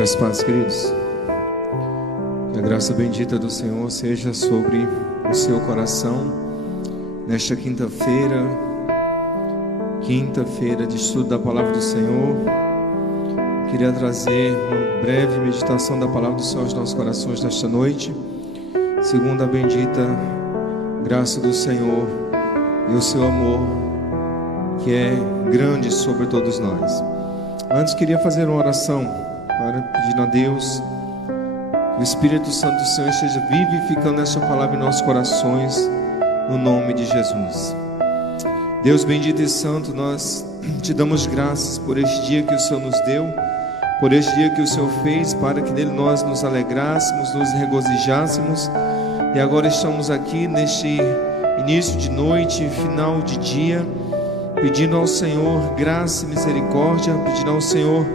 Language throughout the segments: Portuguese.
Graças a Deus, queridos. Que a graça bendita do Senhor seja sobre o seu coração nesta quinta-feira de estudo da Palavra do Senhor. Queria trazer uma breve meditação da Palavra do Senhor aos nossos corações nesta noite, segundo a bendita graça do Senhor e o seu amor, que é grande sobre todos nós. Antes, queria fazer uma oração para pedir a Deus que o Espírito Santo do Senhor esteja vivificando essa palavra em nossos corações, no nome de Jesus. Deus bendito e santo, nós te damos graças por este dia que o Senhor nos deu, por este dia que o Senhor fez, para que nele nós nos alegrássemos, nos regozijássemos. E agora estamos aqui neste início de noite, final de dia, pedindo ao Senhor graça e misericórdia, pedindo ao Senhor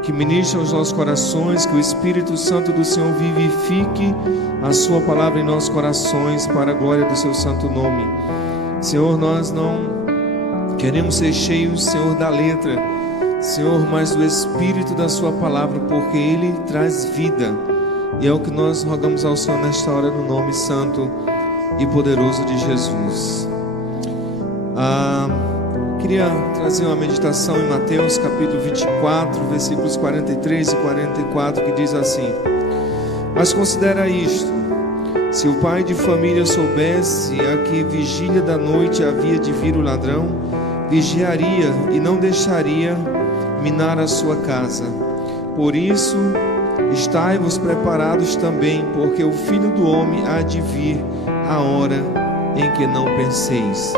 que ministre aos nossos corações, que o Espírito Santo do Senhor vivifique a sua palavra em nossos corações, para a glória do seu santo nome. Senhor, nós não queremos ser cheios, Senhor, da letra, Senhor, mas do Espírito da sua palavra, porque Ele traz vida. E é o que nós rogamos ao Senhor nesta hora, no nome santo e poderoso de Jesus. Queria trazer uma meditação em Mateus capítulo 24, versículos 43 e 44, que diz assim: mas considera isto: se o pai de família soubesse a que vigília da noite havia de vir o ladrão, vigiaria e não deixaria minar a sua casa. Por isso, estai-vos preparados também, porque o Filho do Homem há de vir a hora em que não penseis.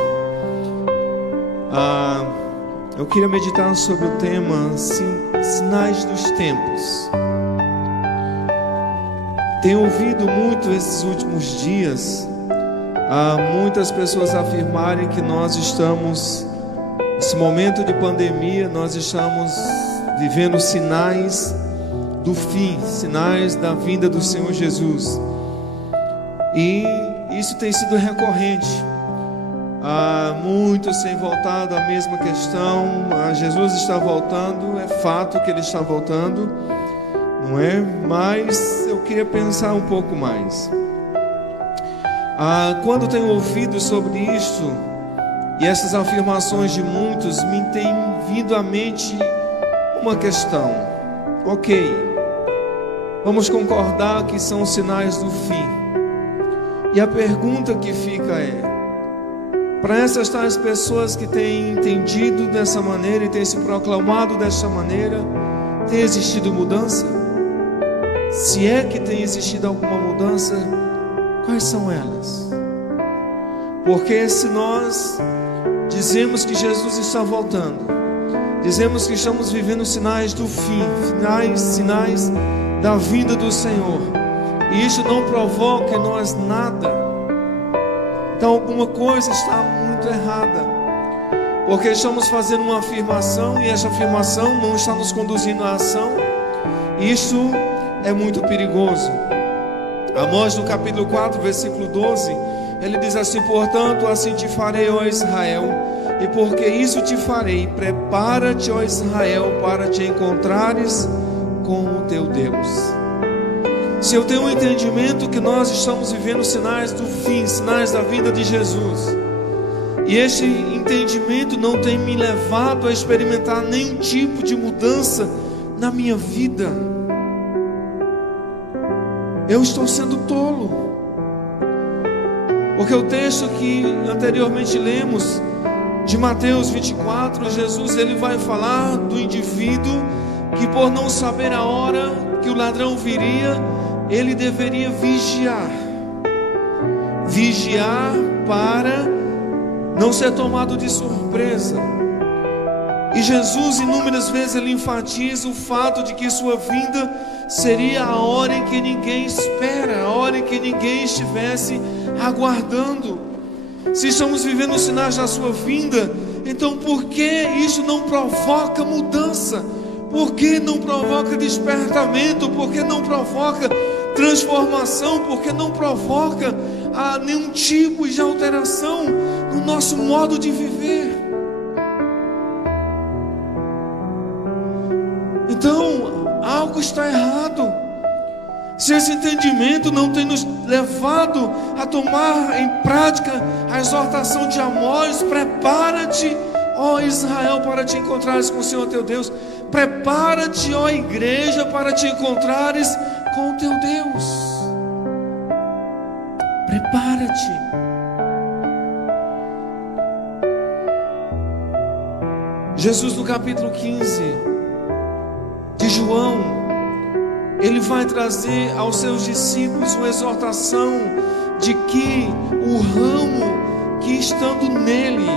Eu queria meditar sobre o tema sinais dos tempos. Tenho ouvido muito esses últimos dias muitas pessoas afirmarem que nós estamos, nesse momento de pandemia, nós estamos vivendo sinais do fim, sinais da vinda do Senhor Jesus. E isso tem sido recorrente. Muitos têm voltado à mesma questão. Jesus está voltando, é fato que Ele está voltando, não é? Mas eu queria pensar um pouco mais. Quando tenho ouvido sobre isso e essas afirmações de muitos, me tem vindo à mente uma questão. Ok, vamos concordar que são sinais do fim. E a pergunta que fica é: para essas tais pessoas que têm entendido dessa maneira e têm se proclamado dessa maneira, tem existido mudança? Se é que tem existido alguma mudança, quais são elas? Porque se nós dizemos que Jesus está voltando, dizemos que estamos vivendo sinais do fim, sinais da vinda do Senhor, e isso não provoca em nós nada, então alguma coisa está muito errada, porque estamos fazendo uma afirmação e essa afirmação não está nos conduzindo à ação. Isso é muito perigoso. Amós, no capítulo 4, versículo 12, ele diz assim: portanto, assim te farei, ó Israel, e porque isso te farei, prepara-te, ó Israel, para te encontrares com o teu Deus. Se eu tenho um entendimento que nós estamos vivendo sinais do fim, sinais da vinda de Jesus, e este entendimento não tem me levado a experimentar nenhum tipo de mudança na minha vida, eu estou sendo tolo. Porque o texto que anteriormente lemos, de Mateus 24, Jesus ele vai falar do indivíduo que, por não saber a hora que o ladrão viria, ele deveria vigiar para não ser tomado de surpresa. E Jesus inúmeras vezes ele enfatiza o fato de que sua vinda seria a hora em que ninguém espera, a hora em que ninguém estivesse aguardando. Se estamos vivendo os sinais da sua vinda, então por que isso não provoca mudança? Por que não provoca despertamento? Por que não provoca transformação? Por que não provoca nenhum tipo de alteração no nosso modo de viver? Então, algo algo está errado. Se esse entendimento não tem nos levado a tomar em prática a exortação de Amós, prepara-te, ó Israel, para te encontrares com o Senhor teu Deus. Prepara-te, ó igreja, para te encontrares com o teu Deus. Prepara-te. Jesus, no capítulo 15 de João, ele vai trazer aos seus discípulos uma exortação de que o ramo que estando nele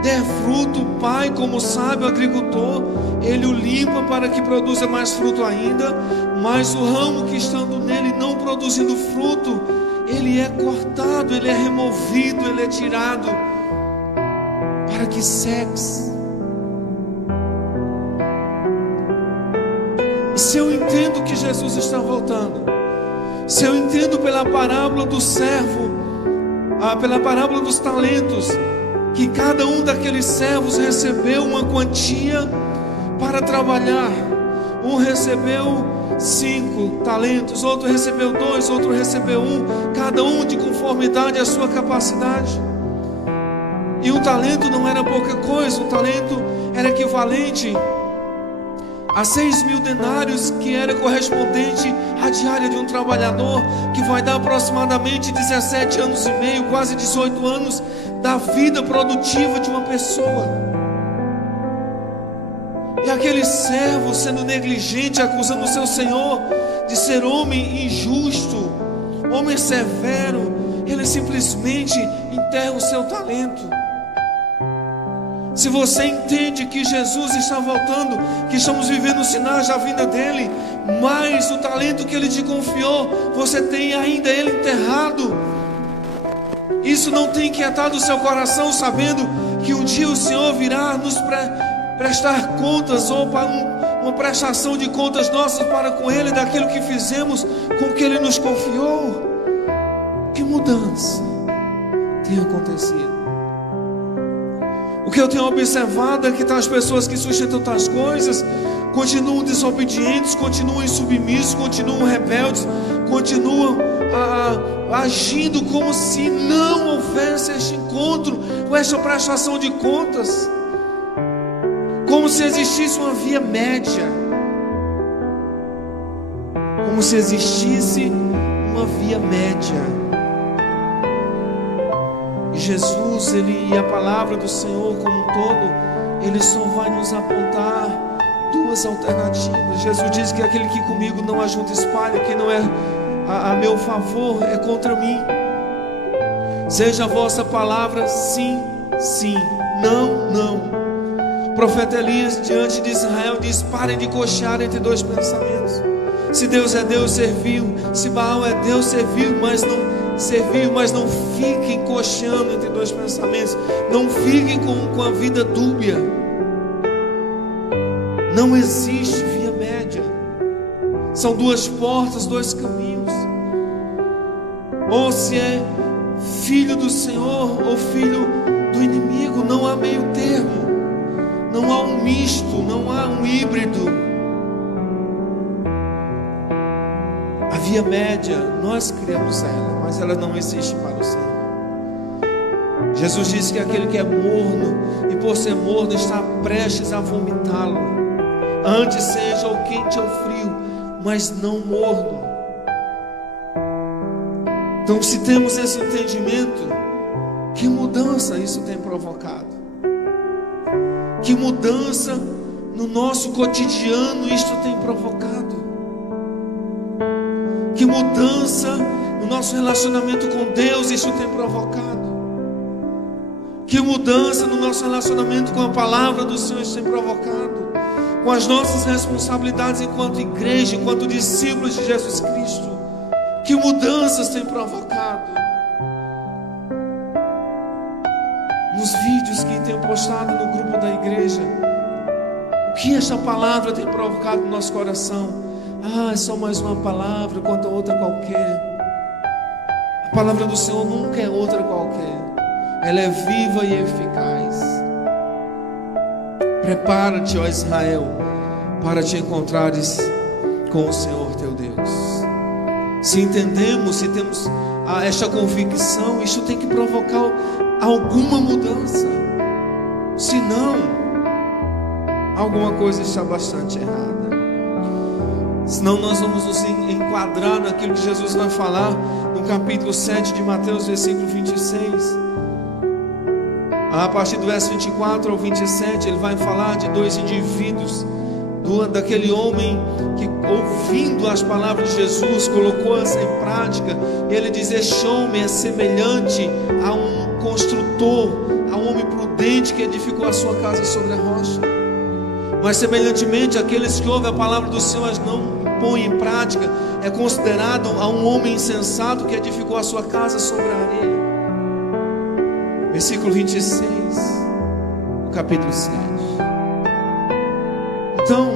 der fruto, o Pai, como sábio agricultor, ele o limpa para que produza mais fruto ainda. Mas o ramo que estando nele não produzindo fruto, ele é cortado, ele é removido, ele é tirado para que seque. Se eu entendo que Jesus está voltando, se eu entendo pela parábola do servo, pela parábola dos talentos, que cada um daqueles servos recebeu uma quantia para trabalhar. Um recebeu 5 talentos, outro recebeu 2, outro recebeu 1, cada um de conformidade à sua capacidade. E um talento não era pouca coisa, um talento era equivalente a 6.000 denários, que era correspondente à diária de um trabalhador, que vai dar aproximadamente 17 anos e meio, quase 18 anos da vida produtiva de uma pessoa. E aquele servo, sendo negligente, acusando o seu senhor de ser homem injusto, homem severo, ele simplesmente enterra o seu talento. Se você entende que Jesus está voltando, que estamos vivendo os sinais da vinda dele, mas o talento que ele te confiou, você tem ainda ele enterrado, isso não tem inquietado o seu coração, sabendo que um dia o Senhor virá nos prestar contas, ou para uma prestação de contas nossas para com ele, daquilo que fizemos com o que ele nos confiou? Que mudança tem acontecido? O que eu tenho observado é que as pessoas que sustentam tais coisas continuam desobedientes, continuam insubmissos, continuam rebeldes, continuam agindo como se não houvesse este encontro, ou esta prestação de contas, como se existisse uma via média, como se existisse uma via média. Jesus, ele, e a palavra do Senhor como um todo, ele só vai nos apontar 2 alternativas. Jesus diz que aquele que comigo não ajunta espalha, que não é a meu favor, é contra mim. Seja a vossa palavra sim, sim, não, não. O profeta Elias, diante de Israel, diz: parem de cochear entre 2 pensamentos. Se Deus é Deus, serviu. Se Baal é Deus, serviu, mas não fiquem cocheando entre 2 pensamentos. Não fiquem com a vida dúbia. Não existe via média. São 2 portas, 2 caminhos. Ou se é filho do Senhor ou filho do inimigo. Não há meio termo. Não há um misto, não há um híbrido. A via média, nós criamos ela, mas ela não existe para o Senhor. Jesus disse que aquele que é morno, e por ser morno está prestes a vomitá-lo, antes seja ou quente ou frio, mas não morno. Então, se temos esse entendimento, que mudança isso tem provocado? Que mudança no nosso cotidiano isto tem provocado? Que mudança no nosso relacionamento com Deus isso tem provocado? Que mudança no nosso relacionamento com a palavra do Senhor isso tem provocado? Com as nossas responsabilidades enquanto igreja, enquanto discípulos de Jesus Cristo, que mudanças tem provocado? Nos vídeos que tem postado no grupo da igreja, o que esta palavra tem provocado no nosso coração? É só mais uma palavra quanto a outra qualquer. A palavra do Senhor nunca é outra qualquer. Ela é viva e eficaz. Prepara-te, ó Israel, para te encontrares com o Senhor teu Deus. Se entendemos, se temos esta convicção, isso tem que provocar alguma mudança. Se não, alguma coisa está bastante errada. Senão nós vamos nos enquadrar naquilo que Jesus vai falar no capítulo 7 de Mateus, versículo 26. A partir do verso 24 ao 27, ele vai falar de dois indivíduos, daquele homem que, ouvindo as palavras de Jesus, colocou-as em prática. Ele diz: este homem é semelhante a um construtor, a um homem prudente que edificou a sua casa sobre a rocha. Mas semelhantemente, aqueles que ouvem a palavra do Senhor, mas não põem em prática, é considerado a um homem insensato que edificou a sua casa sobre a areia. Versículo 26, do capítulo 7. Então,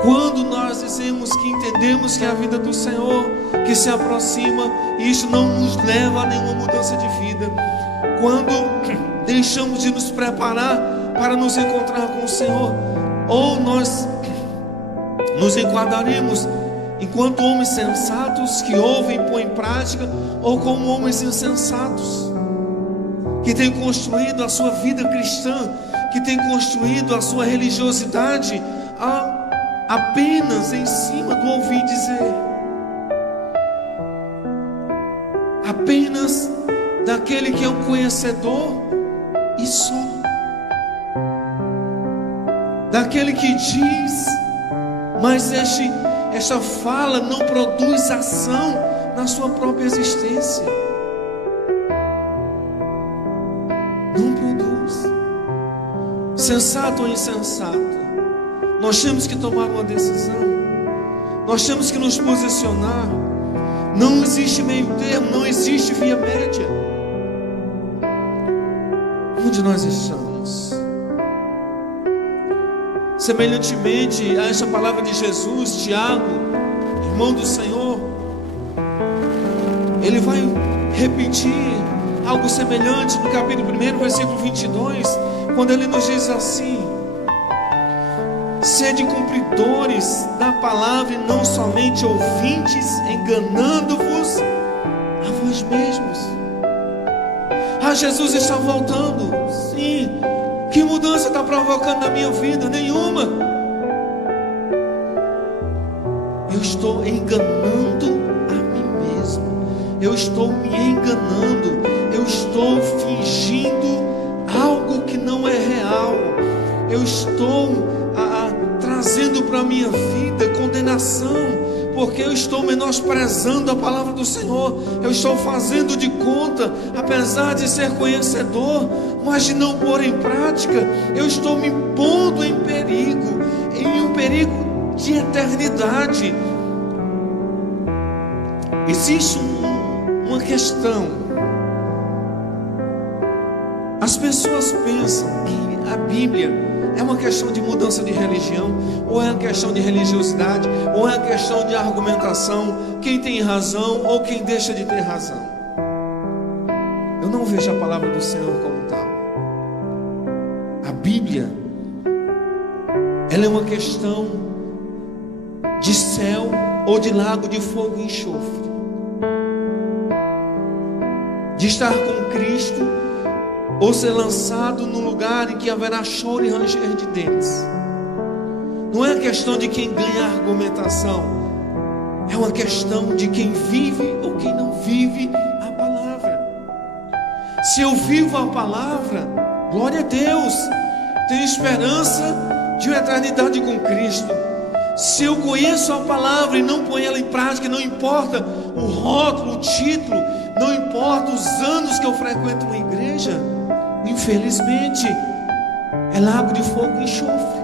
quando nós dizemos que entendemos que é a vida do Senhor que se aproxima, e isso não nos leva a nenhuma mudança de vida, quando deixamos de nos preparar para nos encontrar com o Senhor, ou nós nos enquadraremos enquanto homens sensatos que ouvem e põem em prática, ou como homens insensatos que têm construído a sua vida cristã, que têm construído a sua religiosidade apenas em cima do ouvir dizer, apenas daquele que é um conhecedor e só, daquele que diz, mas esta fala não produz ação na sua própria existência. Não produz. Sensato ou insensato, nós temos que tomar uma decisão, nós temos que nos posicionar. Não existe meio termo, não existe via média. Onde nós estamos? Semelhantemente a essa palavra de Jesus, Tiago, irmão do Senhor, ele vai repetir algo semelhante no capítulo 1, versículo 22, quando ele nos diz assim: sede cumpridores da palavra e não somente ouvintes, enganando-vos a vós mesmos. Jesus está voltando. Sim. Que mudança está provocando na minha vida? Nenhuma. Eu estou enganando a mim mesmo. Eu estou me enganando. Eu estou fingindo algo que não é real. Eu estou trazendo para a minha vida condenação, porque eu estou menosprezando a palavra do Senhor. Eu estou fazendo de conta, apesar de ser conhecedor, mas de não pôr em prática. Eu estou me pondo em um perigo de eternidade. Existe uma questão. As pessoas pensam que a Bíblia é uma questão de mudança de religião, ou é uma questão de religiosidade, ou é uma questão de argumentação, quem tem razão ou quem deixa de ter razão. Eu não vejo a palavra do Senhor como tal. A Bíblia, ela é uma questão de céu ou de lago de fogo e enxofre, de estar com Cristo ou ser lançado num lugar em que haverá choro e ranger de dentes. Não é questão de quem ganha a argumentação, é uma questão de quem vive ou quem não vive a palavra. Se eu vivo a palavra, glória a Deus, tenho esperança de uma eternidade com Cristo. Se eu conheço a palavra e não ponho ela em prática, não importa o rótulo, o título, não importa os anos que eu frequento uma igreja, infelizmente é lago de fogo e enxofre.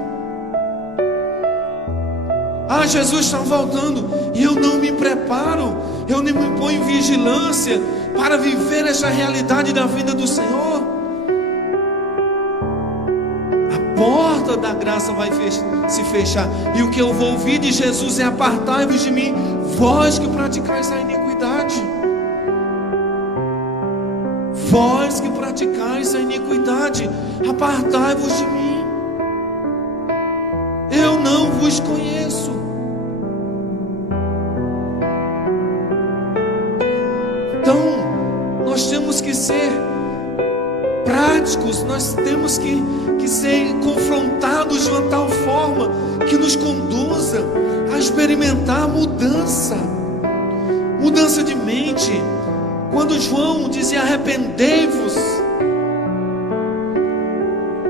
Jesus está voltando e eu não me preparo, eu nem me ponho em vigilância para viver essa realidade da vida do Senhor. A porta da graça vai se fechar, e o que eu vou ouvir de Jesus é: apartai-vos de mim, vós que praticais a iniquidade. Vós que praticais a iniquidade, apartai-vos de mim, eu não vos conheço. práticos, nós temos que ser confrontados de uma tal forma que nos conduza a experimentar mudança de mente. Quando João dizia arrependei-vos,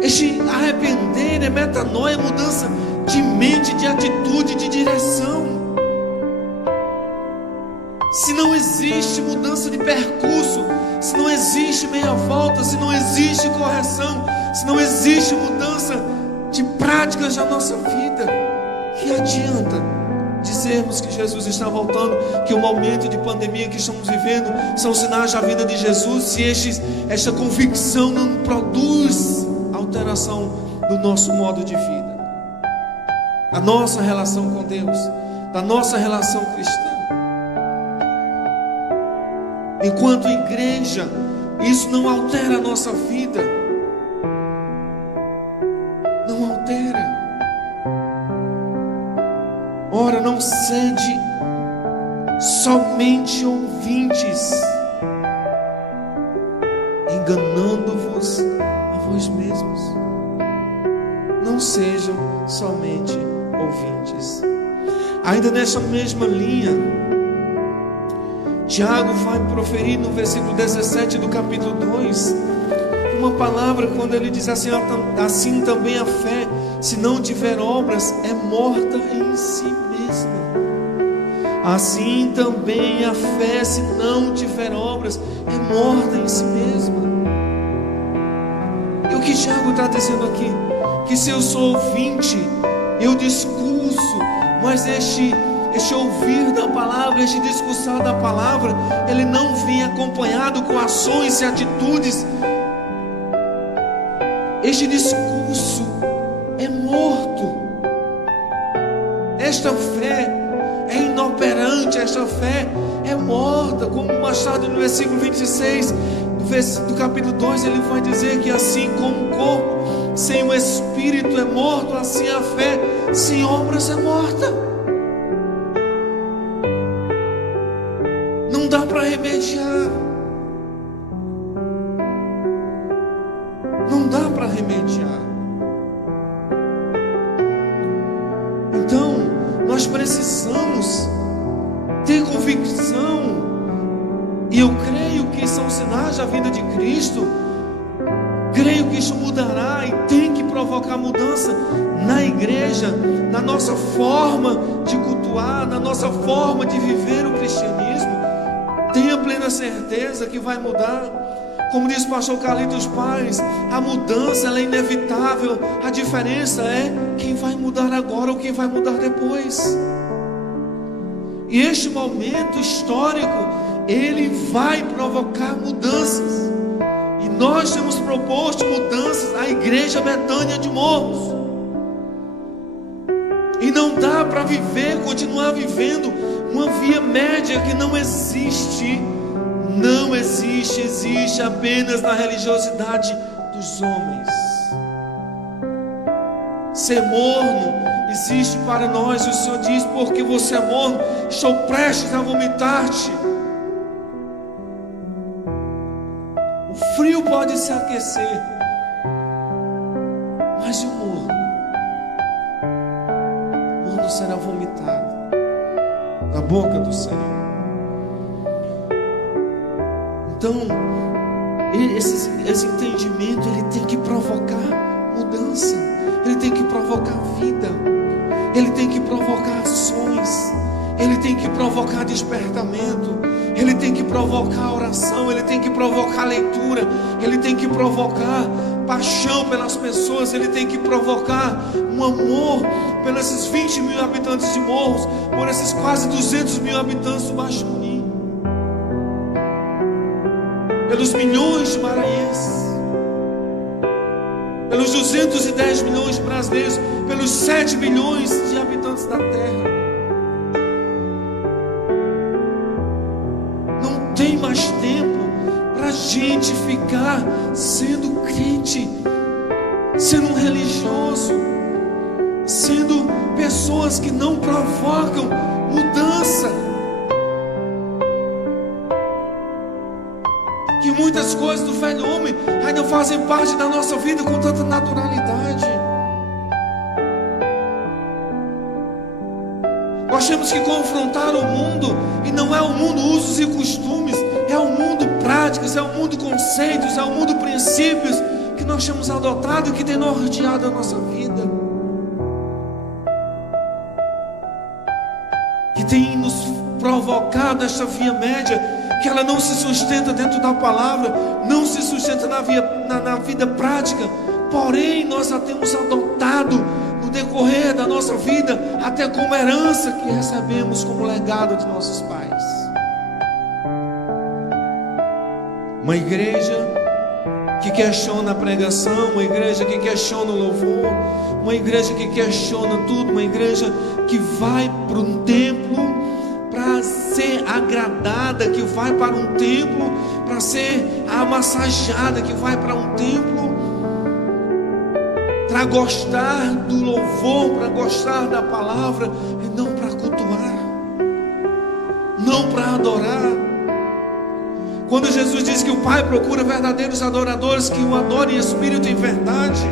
este arrepender é metanoia, mudança de mente, de atitude, de direção. Se não existe mudança de percurso, se não existe meia volta, se não existe correção, se não existe mudança de práticas na nossa vida, que adianta dizermos que Jesus está voltando, que o momento de pandemia que estamos vivendo são sinais da vinda de Jesus, se esta convicção não produz alteração do nosso modo de vida, da nossa relação com Deus, da nossa relação cristã. Enquanto igreja, isso não altera a nossa vida, não altera. Ora, não sede somente ouvintes, enganando-vos a vós mesmos. Não sejam somente ouvintes. Ainda nessa mesma linha, Tiago vai proferir no versículo 17 do capítulo 2 uma palavra quando ele diz assim: assim também a fé, se não tiver obras, é morta em si mesma. Assim também a fé, se não tiver obras, é morta em si mesma. E o que Tiago está dizendo aqui? Que se eu sou ouvinte, eu discurso, mas este ouvir da palavra, este discursar da palavra, ele não vem acompanhado com ações e atitudes. Este discurso é morto. Esta fé é inoperante, esta fé é morta. Como mais tarde no versículo 26 do capítulo 2, ele vai dizer que assim como o corpo sem o espírito é morto, assim a fé sem obras é morta. Não dá para remediar. Não dá para remediar. Então, nós precisamos ter convicção. E eu creio que são sinais da vida de Cristo. Creio que isso mudará e tem que provocar mudança na igreja, na nossa forma de cultuar, na nossa forma de viver o cristianismo. Tenha plena certeza que vai mudar. Como diz o pastor Carlitos Paz, a mudança ela é inevitável. A diferença é quem vai mudar agora ou quem vai mudar depois. E este momento histórico, ele vai provocar mudanças. E nós temos proposto mudanças à igreja Betânia de Morros. E não dá para continuar vivendo uma via média que não existe. Não existe, existe apenas na religiosidade dos homens. Ser morno existe para nós. O Senhor diz: porque você é morno, estou prestes a vomitar-te. O frio pode se aquecer, mas o morno será vomitado da boca do Senhor. Então, esse entendimento, ele tem que provocar mudança, ele tem que provocar vida, ele tem que provocar ações, ele tem que provocar despertamento, ele tem que provocar oração, ele tem que provocar leitura, ele tem que provocar paixão pelas pessoas, ele tem que provocar um amor pelos 20 mil habitantes de Morros, por esses quase 200 mil habitantes do Baixo Munim, pelos milhões de maranhenses, pelos 210 milhões de brasileiros, pelos 7 milhões de habitantes da terra. Não tem mais tempo para a gente ficar sendo crente, sendo um religioso, sendo pessoas que não provocam mudança, que muitas coisas do velho homem ainda fazem parte da nossa vida com tanta naturalidade. Nós temos que confrontar o mundo, e não é o mundo usos e costumes, é o mundo práticas, é o mundo conceitos, é o mundo princípios que nós temos adotado e que tem norteado a nossa vida, que tem nos provocado esta via média, que ela não se sustenta dentro da palavra, não se sustenta na vida prática, porém nós a temos adotado no decorrer da nossa vida, até como herança que recebemos como legado de nossos pais. Uma igreja que questiona a pregação, uma igreja que questiona o louvor, uma igreja que questiona tudo, uma igreja que vai para um templo para ser agradada, que vai para um templo para ser amassageada, que vai para um templo para gostar do louvor, para gostar da palavra, e não para cultuar, não para adorar. Quando Jesus diz que o Pai procura verdadeiros adoradores que o adorem em espírito e em verdade,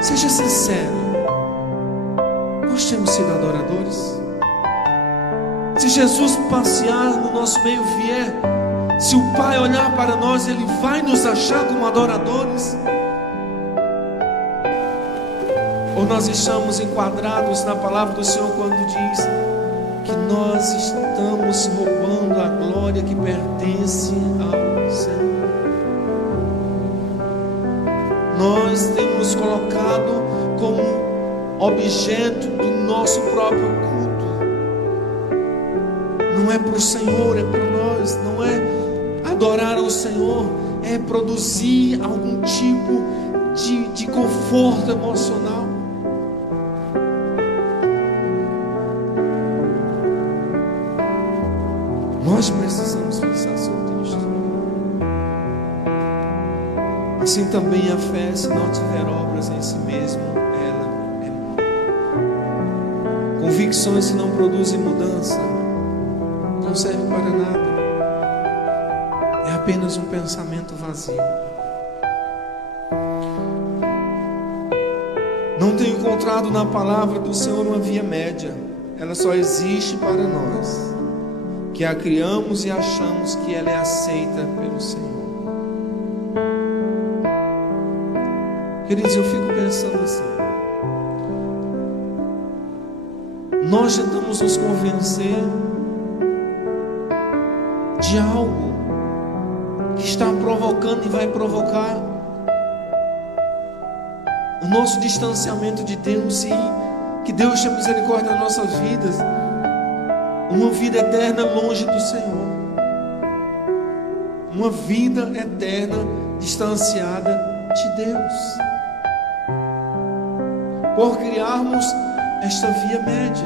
seja sincero, nós temos sido adoradores? Se Jesus passear no nosso meio vier, se o Pai olhar para nós, Ele vai nos achar como adoradores? Ou nós estamos enquadrados na palavra do Senhor quando diz que nós estamos roubando a glória que pertence ao Senhor? Nós temos colocado como objeto do nosso próprio culto. Não é para o Senhor, é para nós. Não é adorar ao Senhor, é produzir algum tipo de conforto emocional. Nós precisamos pensar sobre isso. Assim também a fé, se não tiver obras em si mesma, ela é morta. Convicções, se não produzem mudança, não serve para nada. É apenas um pensamento vazio. Não tenho encontrado na palavra do Senhor uma via média. Ela só existe para nós que a criamos e achamos que ela é aceita pelo Senhor. Queridos, eu fico pensando assim: nós tentamos nos convencer de algo que está provocando e vai provocar o nosso distanciamento de Deus, e que Deus tenha misericórdia nas nossas vidas. Uma vida eterna longe do Senhor, uma vida eterna distanciada de Deus, por criarmos esta via média,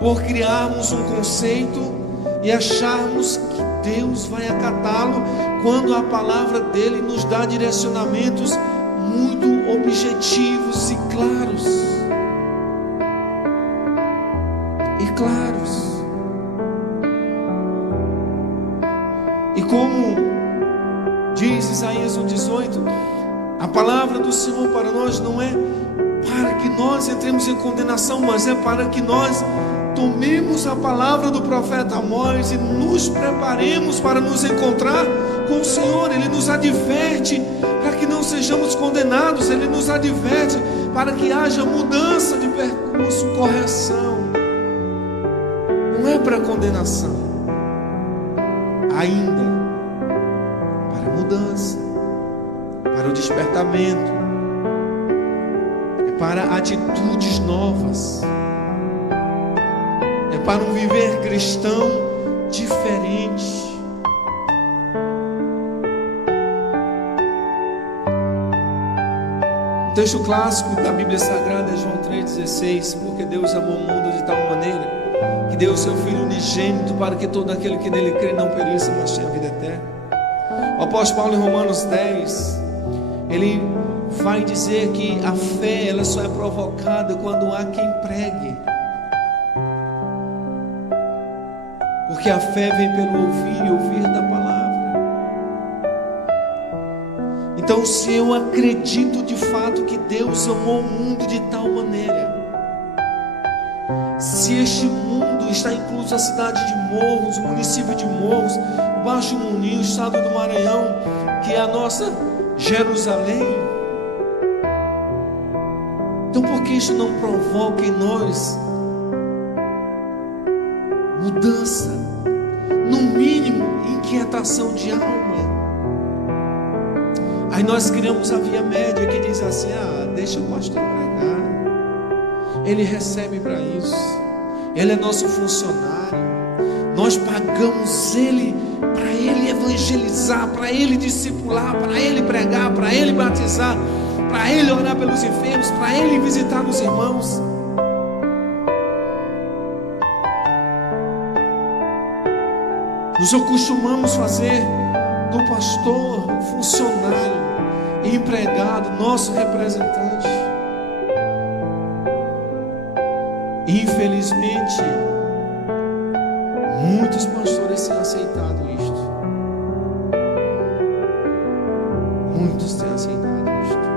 por criarmos um conceito e acharmos que Deus vai acatá-lo, quando a palavra dele nos dá direcionamentos muito objetivos e claros. E como diz Isaías 1,18, a palavra do Senhor para nós não é para que nós entremos em condenação, mas é para que nós tomemos a palavra do profeta Amós e nos preparemos para nos encontrar com o Senhor. Ele nos adverte para que não sejamos condenados, ele nos adverte para que haja mudança de percurso, correção. Não é para condenação, ainda para mudança, para o despertamento, é para atitudes novas, é para um viver cristão diferente. O texto clássico da Bíblia Sagrada é João 3,16, porque Deus amou o mundo de tal maneira que deu o seu Filho unigênito para que todo aquele que nele crê não pereça, mas tenha vida eterna. O apóstolo Paulo, em Romanos 10, ele vai dizer que a fé ela só é provocada quando há quem pregue. Porque a fé vem pelo ouvir e ouvir da palavra. Então, se eu acredito de fato que Deus amou o mundo de tal maneira, se este mundo está incluso a cidade de Morros, o município de Morros, o Baixo Munim, o estado do Maranhão, que é a nossa Jerusalém, então por que isso não provoca em nós mudança, no mínimo inquietação de alma? Aí nós criamos a via média que diz assim: deixa o pastor pregar, ele recebe para isso, ele é nosso funcionário, nós pagamos ele para ele evangelizar, para ele discipular, para ele pregar, para ele batizar, para ele orar pelos enfermos, para ele visitar os irmãos. Nos acostumamos a fazer do pastor funcionário, empregado, nosso representante. Infelizmente, muitos pastores têm aceitado isto. Muitos têm aceitado isto.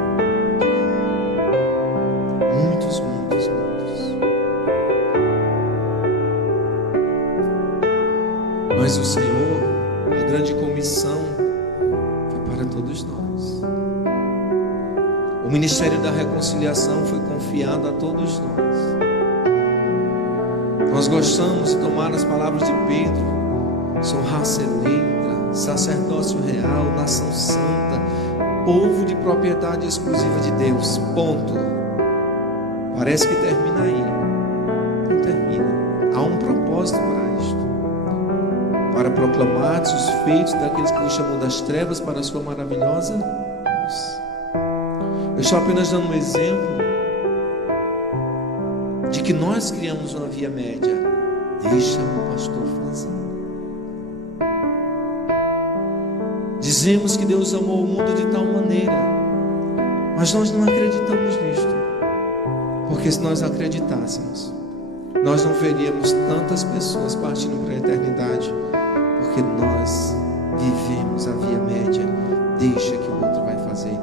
Muitos. Mas o Senhor, a grande comissão, foi para todos nós. O ministério da reconciliação foi confiado a todos nós. Nós gostamos de tomar as palavras de Pedro: sou raça eleita, sacerdócio real, nação santa, povo de propriedade exclusiva de Deus. Ponto. Parece que termina aí. Não termina. Há um propósito para isto: para proclamar os feitos daqueles que nos chamam das trevas para a sua maravilhosa luz. Eu estou apenas dando um exemplo de que nós criamos uma via média. Deixa o pastor fazer. Dizemos que Deus amou o mundo de tal maneira, mas nós não acreditamos nisto. Porque se nós acreditássemos, nós não veríamos tantas pessoas partindo para a eternidade. Porque nós vivemos a via média. Deixa que o outro vai fazer,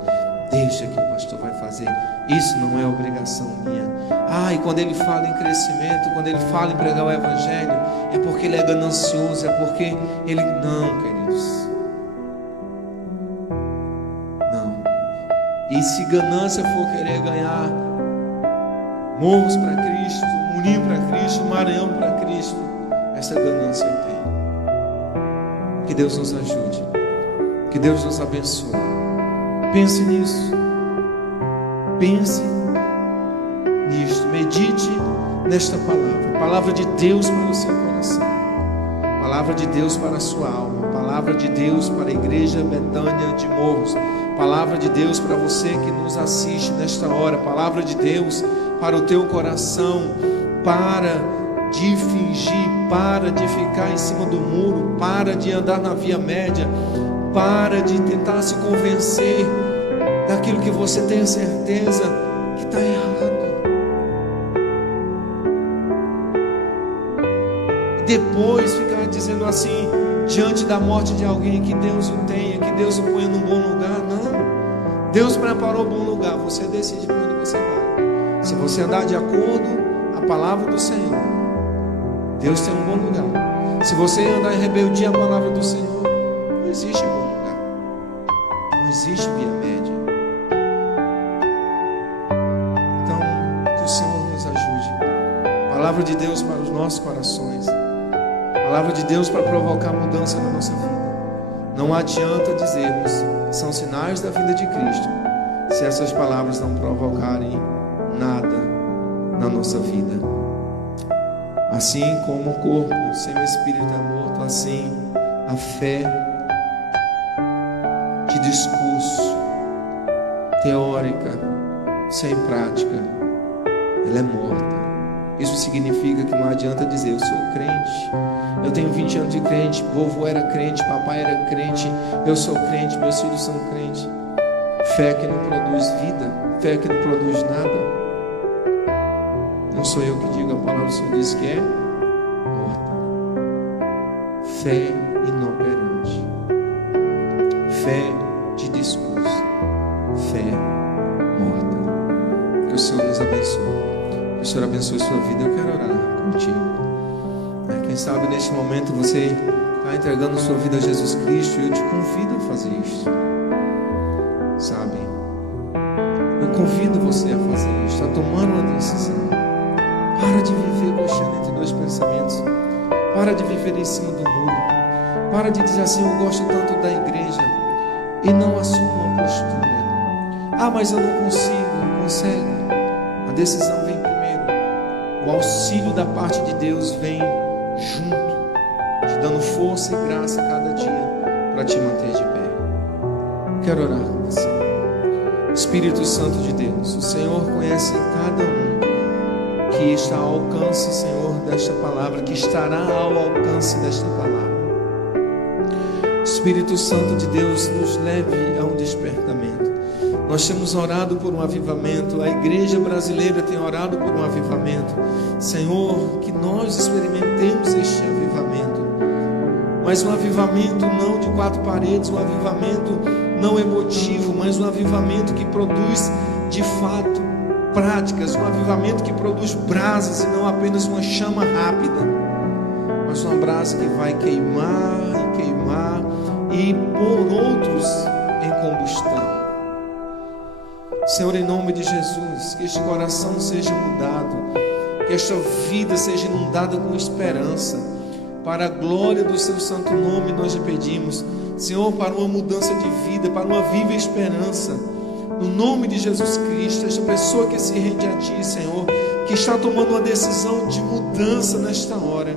deixa que o pastor vai fazer. Isso não é obrigação minha. E quando ele fala em crescimento, quando ele fala em pregar o evangelho, é porque ele é ganancioso, é porque ele... Não, queridos, não. E se ganância for querer ganhar Morros para Cristo, Munim para Cristo, Maranhão para Cristo, essa ganância eu tenho. Que Deus nos ajude, que Deus nos abençoe. Pense nisso, pense nisto, medite nesta palavra. Palavra de Deus para o seu coração, palavra de Deus para a sua alma, palavra de Deus para a igreja Betânia de Morros, palavra de Deus para você que nos assiste nesta hora, palavra de Deus para o teu coração. Para de fingir, para de ficar em cima do muro, para de andar na via média, para de tentar se convencer daquilo que você tem certeza que está errado. E depois ficar dizendo assim, diante da morte de alguém, que Deus o tenha, que Deus o ponha num bom lugar. Não, Deus preparou um bom lugar, você decide para onde você vai. Se você andar de acordo com a palavra do Senhor, Deus tem um bom lugar. Se você andar em rebeldia à palavra do Senhor, não existe bom lugar, não existe via média. Então, que o Senhor nos ajude. Palavra de Deus para os nossos corações, palavra de Deus para provocar mudança na nossa vida. Não adianta dizermos que são sinais da vinda de Cristo, se essas palavras não provocarem nada na nossa vida. Assim como o corpo sem o espírito é morto, assim a fé de discurso teórica sem prática, ela é morta. Isso significa que não adianta dizer eu sou crente, eu tenho 20 anos de crente, vovô era crente, papai era crente, eu sou crente, meus filhos são crentes. Fé que não produz vida, fé que não produz nada. Não sou eu que digo, a palavra do Senhor diz que é morta. fé inoperante, fé de discurso, fé morta. Que o Senhor nos abençoe, que o Senhor abençoe sua vida. Eu quero orar contigo. Quem sabe neste momento você está entregando sua vida a Jesus Cristo, e eu te convido a fazer isso, sabe? Eu convido você a fazer isso, a tomar uma decisão. Para de viver coxando entre dois pensamentos. Para de viver em cima do muro. Para de dizer assim: eu gosto tanto da igreja, e não assuma uma postura. Ah, mas eu não consigo. Consegue. A decisão vem primeiro. O auxílio da parte de Deus vem junto, te dando força e graça a cada dia para te manter de pé. Quero orar com você. Espírito Santo de Deus, o Senhor conhece cada um que está ao alcance, Senhor, desta palavra, que estará ao alcance desta palavra. Espírito Santo de Deus, nos leve a um despertamento. Nós temos orado por um avivamento, a igreja brasileira tem orado por um avivamento. Senhor, que nós experimentemos este avivamento, mas um avivamento não de quatro paredes, um avivamento não emotivo, mas um avivamento que produz de fato práticas, um avivamento que produz brasas e não apenas uma chama rápida, mas uma brasa que vai queimar e queimar e pôr outros em combustão. Senhor, em nome de Jesus, que este coração seja mudado, que esta vida seja inundada com esperança. Para a glória do seu santo nome nós lhe pedimos, Senhor, para uma mudança de vida, para uma viva esperança. No nome de Jesus Cristo, esta pessoa que se rende a Ti, Senhor, que está tomando uma decisão de mudança nesta hora,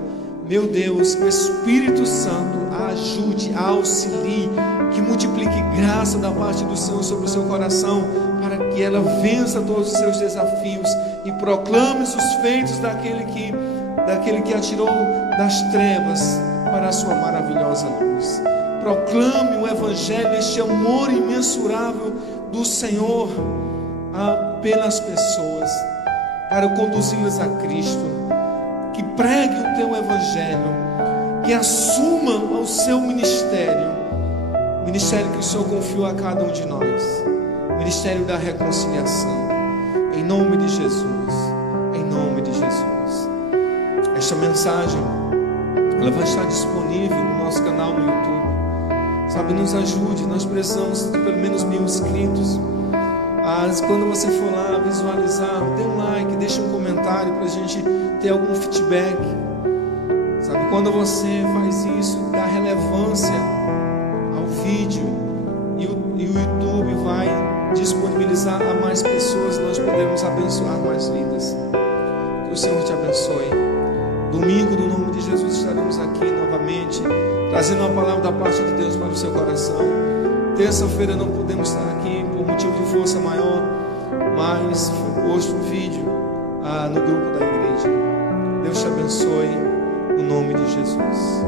meu Deus, que o Espírito Santo a ajude, a auxilie, que multiplique graça da parte do Senhor sobre o seu coração, para que ela vença todos os seus desafios e proclame os feitos daquele que a tirou das trevas para a sua maravilhosa luz. Proclame o Evangelho, este amor imensurável do Senhor pelas pessoas, para conduzi-las a Cristo. Que pregue o teu Evangelho, que assuma o seu ministério, ministério que o Senhor confiou a cada um de nós, ministério da reconciliação, em nome de Jesus, em nome de Jesus. Esta mensagem, ela vai estar disponível no nosso canal no YouTube. Sabe, nos ajude, nós precisamos de pelo menos 1000 inscritos. Quando você for lá visualizar, dê um like, deixe um comentário para a gente ter algum feedback. Sabe, quando você faz isso, dá relevância ao vídeo, e o YouTube vai disponibilizar a mais pessoas, nós podemos abençoar mais vidas. Que o Senhor te abençoe. Domingo, no nome de Jesus, estaremos aqui novamente, trazendo a palavra da parte de Deus para o seu coração. Terça-feira não podemos estar aqui por motivo de força maior, mas foi posto um vídeo no grupo da igreja. Deus te abençoe, no nome de Jesus.